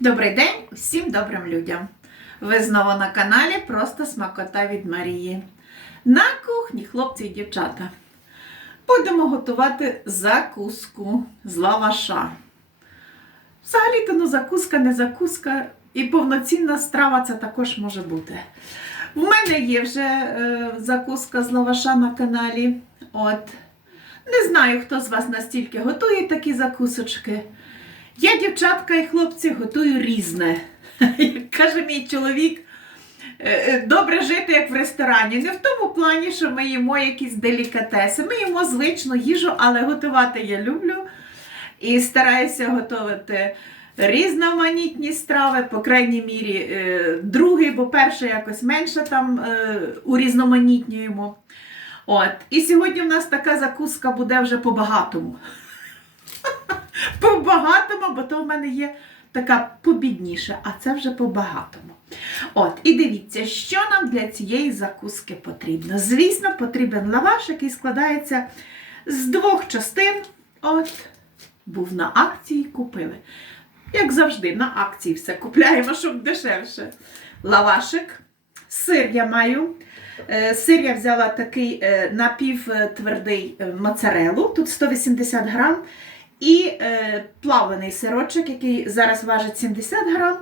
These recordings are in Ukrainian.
Добрий день усім добрим людям! Ви знову на каналі Просто Смакота від Марії. На кухні, хлопці і дівчата. Будемо готувати закуску з лаваша. Взагалі-то ну, закуска не закуска, і повноцінна страва це також може бути. В мене є вже е, закуска з лаваша на каналі. От. Не знаю, хто з вас настільки готує такі закусочки. Я, дівчатка і хлопці, готую різне. Як каже мій чоловік, е, е, добре жити як в ресторані. Не в тому плані, що ми їмо якісь делікатеси. Ми їмо звичну їжу, але готувати я люблю. І стараюся готувати різноманітні страви, по крайній мірі, е, другий, бо перший якось менше там урізноманітнюємо. От. І сьогодні в нас така закуска буде вже по-багатому. По-багатому, бо то в мене є така побідніша, а це вже по-багатому. От, і дивіться, що нам для цієї закуски потрібно. Звісно, потрібен лаваш, який складається з двох частин. От, був на акції, купили. Як завжди, на акції все купляємо, щоб дешевше. Лавашик, сир я маю. Е, Сир я взяла такий е, напівтвердий е, моцарелу, тут 180 грам. І е, плавлений сирочок, який зараз важить 70 грам.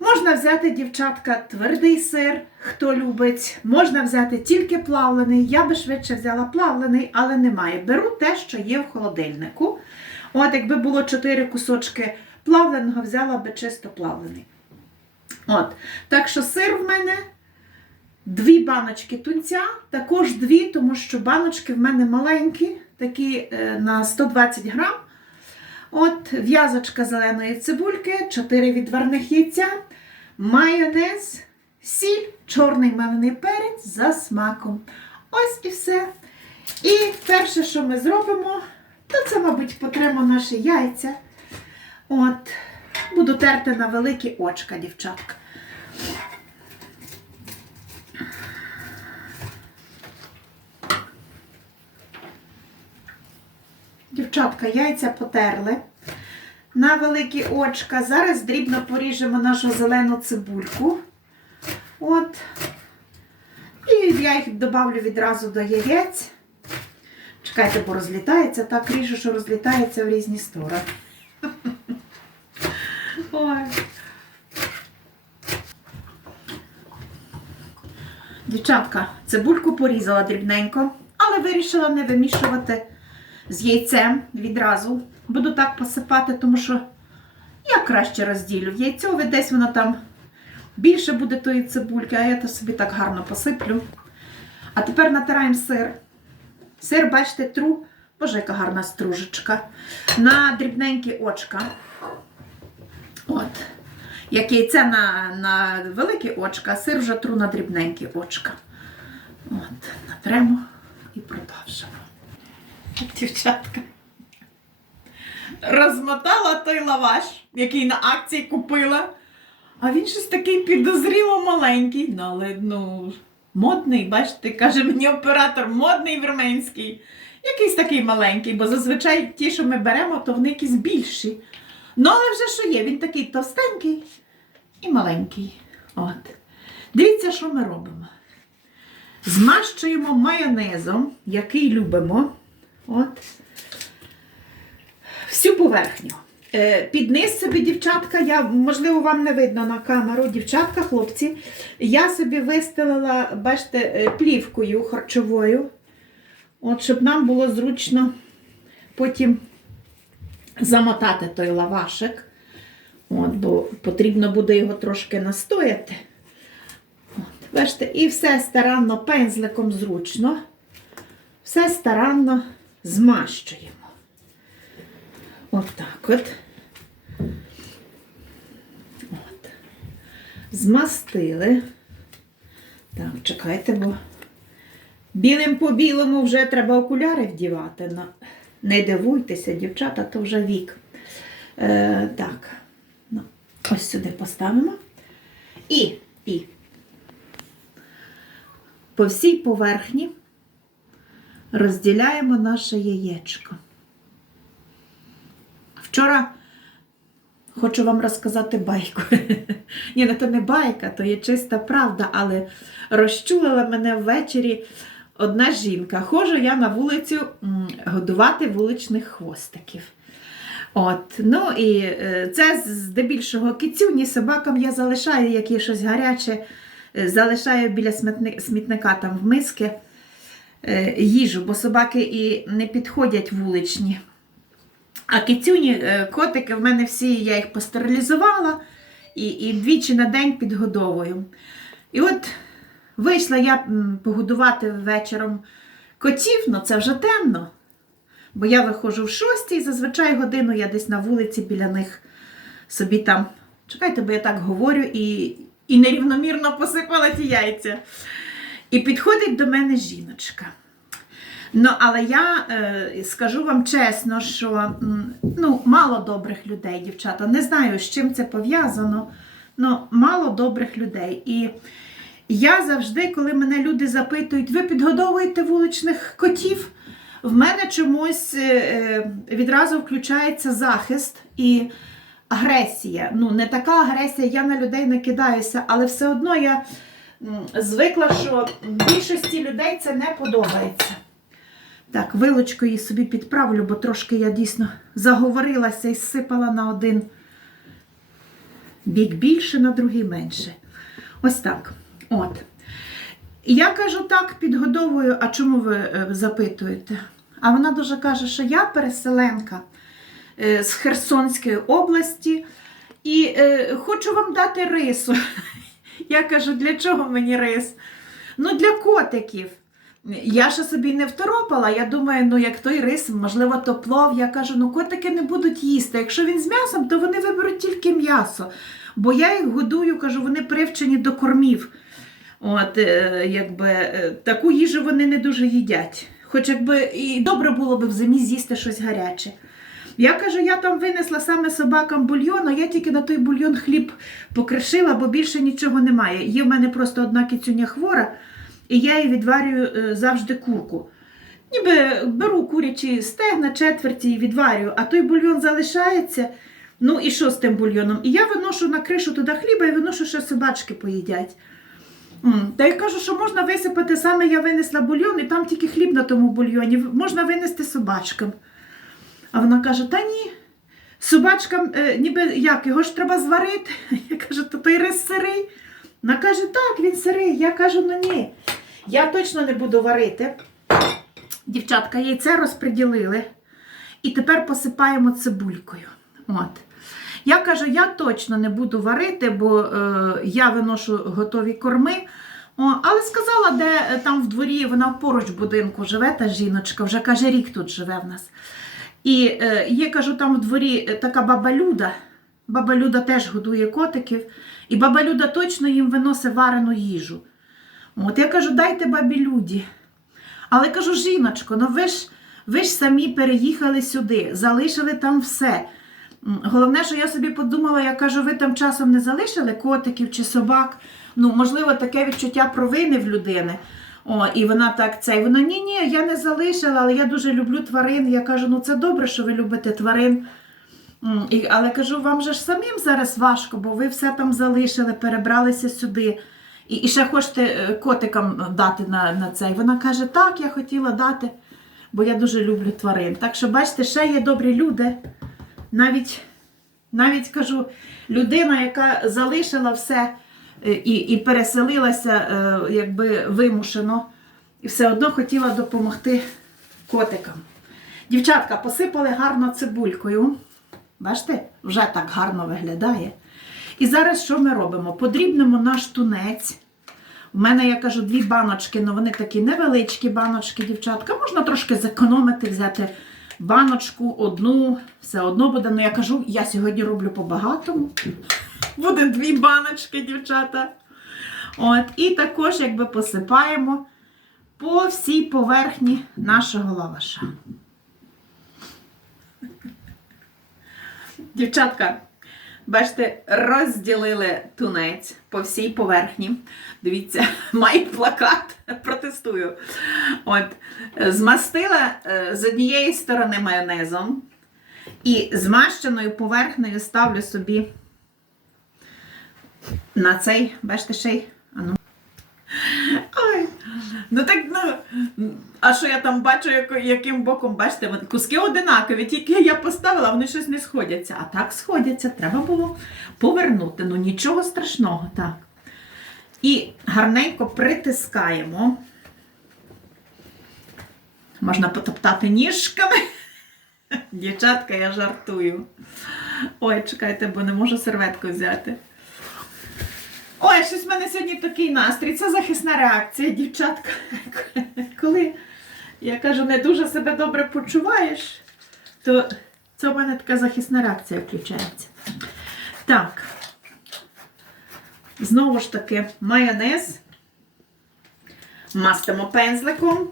Можна взяти, дівчатка, твердий сир, хто любить. Можна взяти тільки плавлений. Я би швидше взяла плавлений, але немає. Беру те, що є в холодильнику. От, якби було 4 кусочки плавленого, взяла би чисто плавлений. От. Так що сир в мене дві баночки тунця, також дві, тому що баночки в мене маленькі, такі е, на 120 грам. От в'язочка зеленої цибульки, 4 відварних яйця, майонез, сіль, чорний мелений перець за смаком. Ось і все. І перше, що ми зробимо, то це, мабуть, потремо наші яйця. От, буду терти на великі очка, дівчатка. Дівчатка, яйця потерли на великі очка. Зараз дрібно поріжемо нашу зелену цибульку. От. І я їх додавлю відразу до яєць. Чекайте, бо розлітається. Так ріжу, що розлітається в різні сторони. Ой. Дівчатка, цибульку порізала дрібненько, але вирішила не вимішувати з яйцем відразу. Буду так посипати, тому що я краще розділю. Яйцьове десь воно там більше буде тої цибульки, а я то собі так гарно посиплю. А тепер натираємо сир. Сир, бачите, тру, боже, яка гарна стружечка. На дрібненькі очка. От. Як яйце на, на великі очка, сир вже тру на дрібненькі очка. От, натремо і продовжимо. Дівчатка. Розмотала той лаваш, який на акції купила. А він щось такий підозріло маленький. Ну, але ну, модний, бачите, каже мені оператор, модний вірменський. Якийсь такий маленький, бо зазвичай ті, що ми беремо, то вони якісь більші. Ну, але вже що є, він такий товстенький і маленький. От. Дивіться, що ми робимо. Змащуємо майонезом, який любимо. От. Всю поверхню. Е, Під низ собі, дівчатка, я, можливо, вам не видно на камеру, дівчатка, хлопці, я собі вистелила, бачите, е, плівкою харчовою, от, щоб нам було зручно потім замотати той лавашик. От, бо потрібно буде його трошки настояти. От, бачите, і все старанно пензликом зручно. Все старанно змащуємо. От так от. От. Змастили. Так, чекайте, бо білим по білому вже треба окуляри вдівати. Не дивуйтеся, дівчата, то вже вік. Е, так, ну, ось сюди поставимо. І, і по всій поверхні розділяємо наше яєчко. Вчора хочу вам розказати байку. Ні, ну то не байка, то є чиста правда, але розчулила мене ввечері одна жінка. Ходжу я на вулицю годувати вуличних хвостиків. От, ну і е, це здебільшого кицюні собакам я залишаю, як є щось гаряче, е, залишаю біля смітника там в миски їжу, бо собаки і не підходять вуличні. А кицюні, е, котики в мене всі, я їх постерилізувала і, і двічі на день підгодовую. І от вийшла я погодувати вечором котів, ну це вже темно. Бо я виходжу в шостій, зазвичай годину я десь на вулиці біля них собі там. Чекайте, бо я так говорю і, і нерівномірно посипала ті яйця. І підходить до мене жіночка. Ну, але я е, скажу вам чесно, що ну, мало добрих людей, дівчата. Не знаю, з чим це пов'язано. Ну, мало добрих людей. І я завжди, коли мене люди запитують, ви підгодовуєте вуличних котів, в мене чомусь е, е, відразу включається захист і агресія. Ну, не така агресія, я на людей не кидаюся, але все одно я звикла, що більшості людей це не подобається. Так, вилочку її собі підправлю, бо трошки я дійсно заговорилася і сипала на один бік більше, на другий менше. Ось так. От. Я кажу так, підгодовую, а чому ви е, запитуєте? А вона дуже каже, що я переселенка е, з Херсонської області і е, хочу вам дати рису. Я кажу, для чого мені рис? Ну, для котиків. Я ще собі не второпала. Я думаю, ну як той рис, можливо, то плов. Я кажу, ну котики не будуть їсти. Якщо він з м'ясом, то вони виберуть тільки м'ясо. Бо я їх годую, кажу, вони привчені до кормів. От, е, якби, е, таку їжу вони не дуже їдять. Хоч якби і добре було б в зимі з'їсти щось гаряче. Я кажу, я там винесла саме собакам бульйон, а я тільки на той бульйон хліб покришила, бо більше нічого немає. Є в мене просто одна кицюня хвора, і я їй відварюю е, завжди курку. Ніби беру курячі стегна, четверті і відварюю, а той бульйон залишається. Ну і що з тим бульйоном? І я виношу на кришу туди хліба і виношу, що собачки поїдять. Та я кажу, що можна висипати, саме я винесла бульйон, і там тільки хліб на тому бульйоні, можна винести собачкам. А вона каже: Та ні, собачкам, е, ніби як, його ж треба зварити. Я кажу, то той рис сирий. Вона каже, так, він сирий. Я кажу, ну ні, я точно не буду варити. Дівчатка, яйце розподілили. І тепер посипаємо цибулькою. От. Я кажу, я точно не буду варити, бо е, я виношу готові корми. О, але сказала, де е, там в дворі вона поруч будинку живе, та жіночка, вже каже, рік тут живе в нас. І е, є, кажу, там в дворі е, така баба Люда. Баба Люда теж годує котиків, і баба Люда точно їм виносить варену їжу. От я кажу, дайте бабі Люді. Але кажу, жіночко, ну ви ж, ви ж самі переїхали сюди, залишили там все. Головне, що я собі подумала, я кажу, ви там часом не залишили котиків чи собак. Ну, можливо, таке відчуття провини в людини. О, і вона так це. І вона ні, ні, я не залишила, але я дуже люблю тварин. Я кажу, ну це добре, що ви любите тварин. І, але кажу, вам же ж самим зараз важко, бо ви все там залишили, перебралися сюди. І, і ще хочете е, котикам дати на, на це. І вона каже, так, я хотіла дати, бо я дуже люблю тварин. Так що, бачите, ще є добрі люди. Навіть, навіть кажу, людина, яка залишила все і, і переселилася, е, якби вимушено, і все одно хотіла допомогти котикам. Дівчатка, посипали гарно цибулькою. Бачите, вже так гарно виглядає. І зараз що ми робимо? Подрібнемо наш тунець. У мене, я кажу, дві баночки, але вони такі невеличкі баночки, дівчатка. Можна трошки зекономити, взяти баночку, одну, все одно буде. Ну я кажу, я сьогодні роблю по-багатому. Буде дві баночки, дівчата. От, і також якби посипаємо по всій поверхні нашого лаваша. Дівчатка, бачите, розділили тунець по всій поверхні. Дивіться, маю плакат, протестую. От, змастила е, з однієї сторони майонезом, І змащеною поверхнею ставлю собі на цей, бачите, ще й. Ану. Ой, ну так, ну, а що я там бачу, як- яким боком, бачите, куски одинакові, тільки я поставила, вони щось не сходяться. А так сходяться, треба було повернути. Ну нічого страшного, так. І гарненько притискаємо. Можна потоптати ніжками. Дівчатка, я жартую. Ой, чекайте, бо не можу серветку взяти. Ой, щось в мене сьогодні такий настрій. Це захисна реакція, дівчатка. Коли я кажу, не дуже себе добре почуваєш, то це у мене така захисна реакція включається. Так. Знову ж таки, майонез. Мастимо пензликом.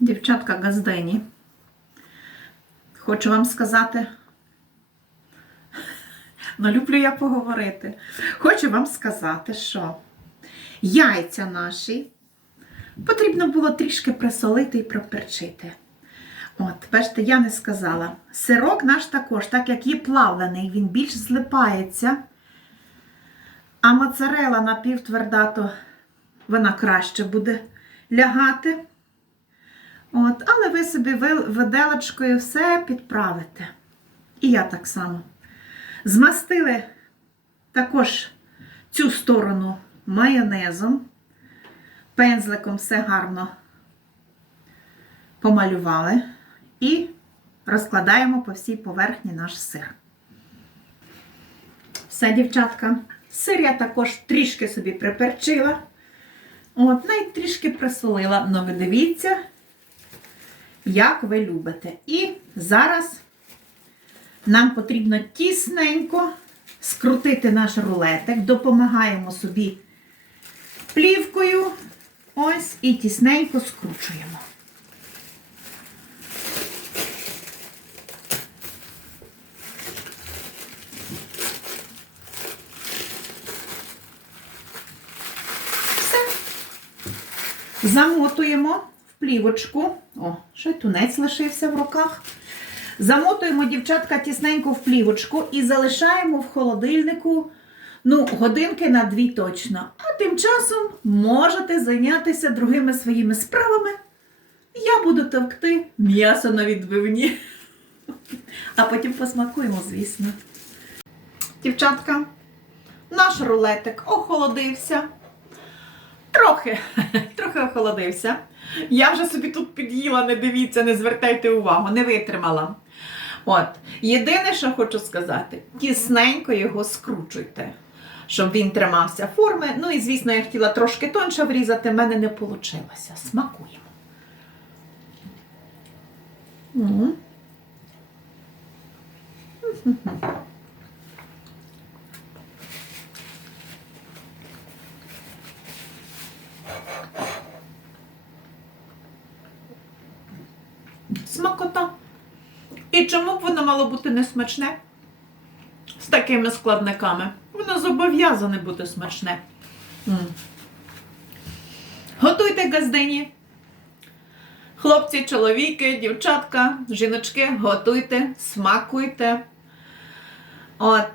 Дівчатка газдені. Хочу вам сказати. Ну, люблю я поговорити. Хочу вам сказати, що яйця наші потрібно було трішки присолити і проперчити. От, бачите, я не сказала. Сирок наш також, так як є плавлений, він більш злипається. А моцарела напівтверда, то вона краще буде лягати. От, але ви собі виделочкою все підправите. І я так само. Змастили також цю сторону майонезом. Пензликом все гарно помалювали. І розкладаємо по всій поверхні наш сир. Все, дівчатка. Сир я також трішки собі приперчила. От, навіть трішки присолила. Ну, ви дивіться, як ви любите. І зараз нам потрібно тісненько скрутити наш рулетик. Допомагаємо собі плівкою. Ось і тісненько скручуємо. Все. Замотуємо в плівочку. О, ще тунець лишився в руках. Замотуємо дівчатка тісненько в плівочку і залишаємо в холодильнику ну, годинки на дві точно. А тим часом можете зайнятися другими своїми справами. Я буду товкти м'ясо на відбивні. А потім посмакуємо, звісно. Дівчатка, наш рулетик охолодився. Трохи, трохи охолодився. Я вже собі тут під'їла, не дивіться, не звертайте увагу, не витримала. От, єдине, що хочу сказати, тісненько його скручуйте, щоб він тримався форми. Ну і, звісно, я хотіла трошки тонше врізати, в мене не вийшло. Смакуємо. М. Смакота. І чому б воно мало бути не смачне? З такими складниками. Воно зобов'язане бути смачне. М. Готуйте газдині. Хлопці, чоловіки, дівчатка, жіночки, готуйте, смакуйте. От.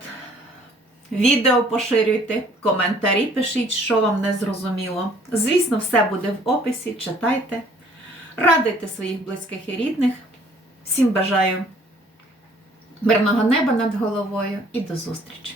Відео поширюйте, коментарі пишіть, що вам не зрозуміло. Звісно, все буде в описі, читайте. Радуйте своїх близьких і рідних. Всім бажаю мирного неба над головою і до зустрічі!